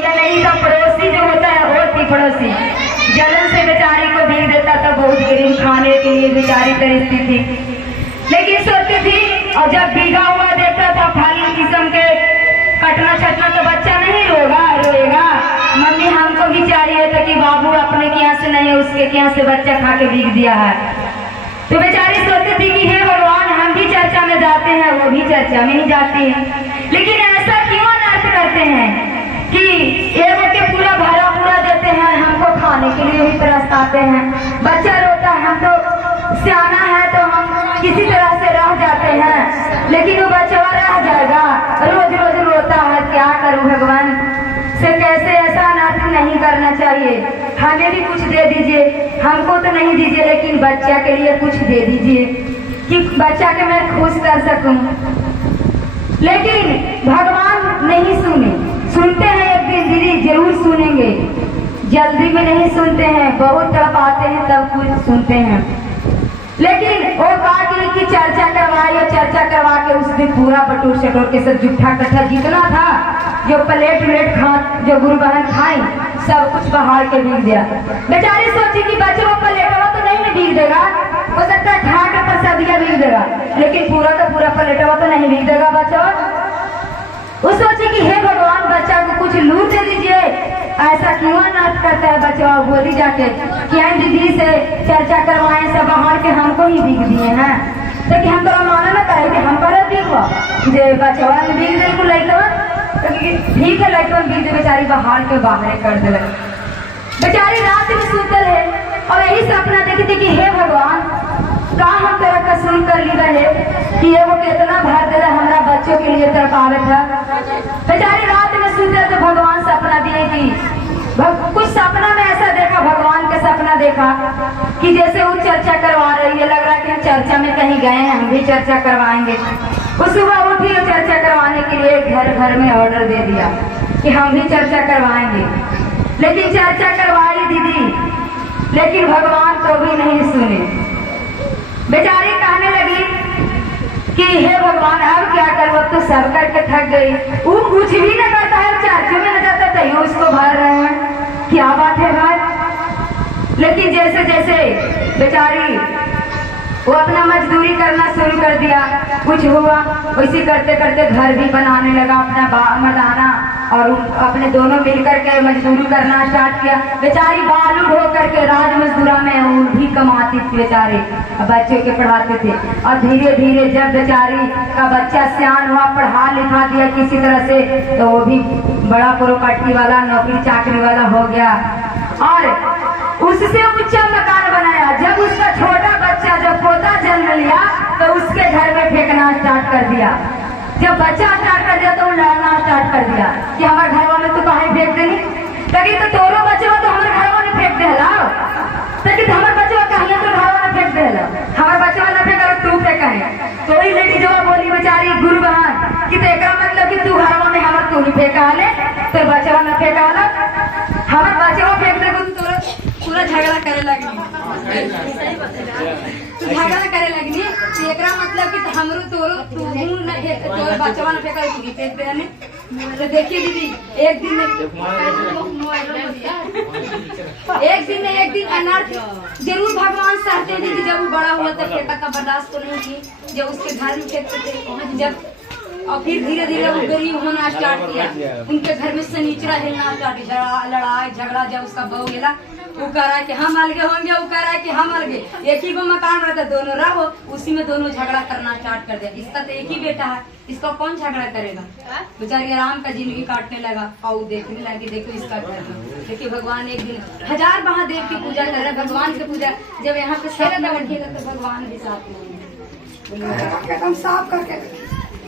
या नहीं तो पड़ोसी जो होता है और भी पड़ोसी जलन से बेचारी को भीग देता था, बहुत गरीब खाने के लिए बेचारी तरसती थी, लेकिन सोचती थी। और जब भीगा हुआ देखता था फल किस्म के कटना छटना तो बच्चा नहीं रोएगा। मम्मी हमको भी चाहिए था कि बाबू अपने के यहाँ से नहीं उसके यहाँ से बच्चा खा के भीग दिया है। तो बेचारी सोचती थी कि हे भगवान, हम भी चर्चा में जाते हैं, वो भी चर्चा में ही जाती है, लेकिन ऐसा क्यों अनर्थ करते हैं कि एगो के पूरा भरा पूरा देते हैं, हमको खाने के लिए भी तरसते हैं। बच्चा रोता है, हम तो सियाना है तो हम किसी तरह से रह जाते हैं, लेकिन वो बच्चा रह जाएगा, रोज रोज रोता है। क्या करूं भगवान से, कैसे ऐसा अनर्थ नहीं करना चाहिए। हमें भी कुछ दे दीजिए, हमको तो नहीं दीजिए लेकिन बच्चा के लिए कुछ दे दीजिए कि बच्चा के मैं खुश कर सकूं। लेकिन भगवान नहीं सुनते हैं, एक दिन दीदी जरूर सुनेंगे, जल्दी में नहीं सुनते हैं, बहुत तड़पाते हैं तब कुछ सुनते हैं। लेकिन वो कहा कि चर्चा करवाई और चर्चा करवा के उस दिन पूरा बटोर चटोर के सब जुट्ठा कट्ठा जितना था, जो प्लेट खा जो गुरु बहन खाई, सब कुछ बहार के भीग दिया। बेचारी सोची कि बच्चों प्लेटवा तो नहीं भीग देगा, हो सकता है खा के प्रसादिया भीग देगा, लेकिन पूरा का पूरा प्लेटवा तो नहीं भीग देगा बच्चों। वो सोची कि हे भगवान, बच्चा को कुछ लूट दे दीजिए, ऐसा क्यों अनर्थ करता है बच्चा। बोली जाके कि दीदी से चर्चा करवाए, सब बाहर के हमको ही भीग दिए हैं, लेकिन हम तो माना ना करे कि हम करे भीगवा जे बच्चा भीग दे को लड़का ठीक है, लड़का भीग दे, बेचारी बाहर के बाहर कर दे लगे। बेचारी रात में सुतल है और यही सपना देखी थी कि हे भगवान, का हम तेरा कसूर कर ली रहे कि ये वो कितना भर दे रहा हमारा बच्चों के लिए तरपावे था। बेचारी रात में सुते तो भगवान सपना दिए कि कुछ सपना में ऐसा देखा, भगवान का सपना देखा कि जैसे वो चर्चा करवा रही है, लग रहा है कि हम चर्चा में कहीं गए हैं, हम भी चर्चा करवाएंगे। वो सुबह उठी और चर्चा करवाने के लिए घर में ऑर्डर दे दिया कि हम भी चर्चा करवाएंगे। लेकिन चर्चा करवाई दीदी, लेकिन भगवान तो भी नहीं सुने। बेचारी कहने लगी कि हे भगवान, अब क्या करूं, अब तो सब करके थक गई। वो कुछ भी न करता है, चर्चे में न जाता तो यूं उसको भर रहे हैं, क्या बात है भाई। लेकिन जैसे जैसे बेचारी वो अपना मजदूरी करना शुरू कर दिया, कुछ हुआ वैसे करते करते घर भी बनाने लगा अपना मर्दाना, और अपने दोनों मिलकर के मजदूरी करना स्टार्ट किया। बेचारी बालू ढो करके राज मजदूरा में वो भी कमाती थी बेचारी, बच्चों के पढ़ाते थे। और धीरे धीरे जब बेचारी का बच्चा सियान हुआ, पढ़ा लिखा दिया किसी तरह से, तो वो भी बड़ा प्रॉपर्टी वाला, नौकरी चाकरी वाला हो गया और उससे ऊंचा मकान बनाया। जब उसका छोटा बच्चा जब पोता जन्म लिया तो उसके घर में फेंकना स्टार्ट कर दिया। जब बच्चा स्टार्ट कर दिया तो लड़ना स्टार्ट कर दिया कि हमारे घर में तो कहीं फेंक देनी, तभी तो तोरो बच्चे तो हमारे घर में फेंक दे लाओ, तभी तो हमारे बच्चे कहीं तो घर में फेंक दे लाओ, हमारे बच्चे वाला फेंक तू फेंक है। तो ही लेडी जो बोली बेचारी गुरु बहन कि तो एक मतलब कि तू घर में हमारे तू ही फेंका ले, तो बच्चा न फेंका हमारे बच्चे फेंक दे, पूरा झगड़ा करे लगनी, तो झगड़ा करे लगनी एकरा मतलब कि हमरो तोरो तोर बच्चा न फेंका तू फेंक दे ने। तो देखिए दीदी, एक दिन एक दिन अनर्थ जरूर भगवान चाहते थे कि जब वो बड़ा हुआ तब फेंका का बर्दाश्त तो नहीं की, जब उसके घर में फेंकते थे जब, और फिर धीरे धीरे वो गरीब होना स्टार्ट किया, उनके घर में सनीचरा हिलना स्टार्ट, लड़ाई झगड़ा। जब उसका बहू गेला, वो कह रहा है कि हम अलगे होंगे, वो कह रहा है कि हम अलगे, एक ही वो मकान रहता, दोनों रहो, उसी में दोनों झगड़ा करना स्टार्ट कर दिया। इसका तो एक ही बेटा है, इसका कौन झगड़ा करेगा। बेचारी आराम का जिंदगी काटने लगा और देखने लगी, देखो इसका घर में। देखिए भगवान एक दिन 1000 महादेव की पूजा कर रहे, भगवान की पूजा जब यहाँ पे सब बैठिएगा तो भगवान भी साथ में साफ करके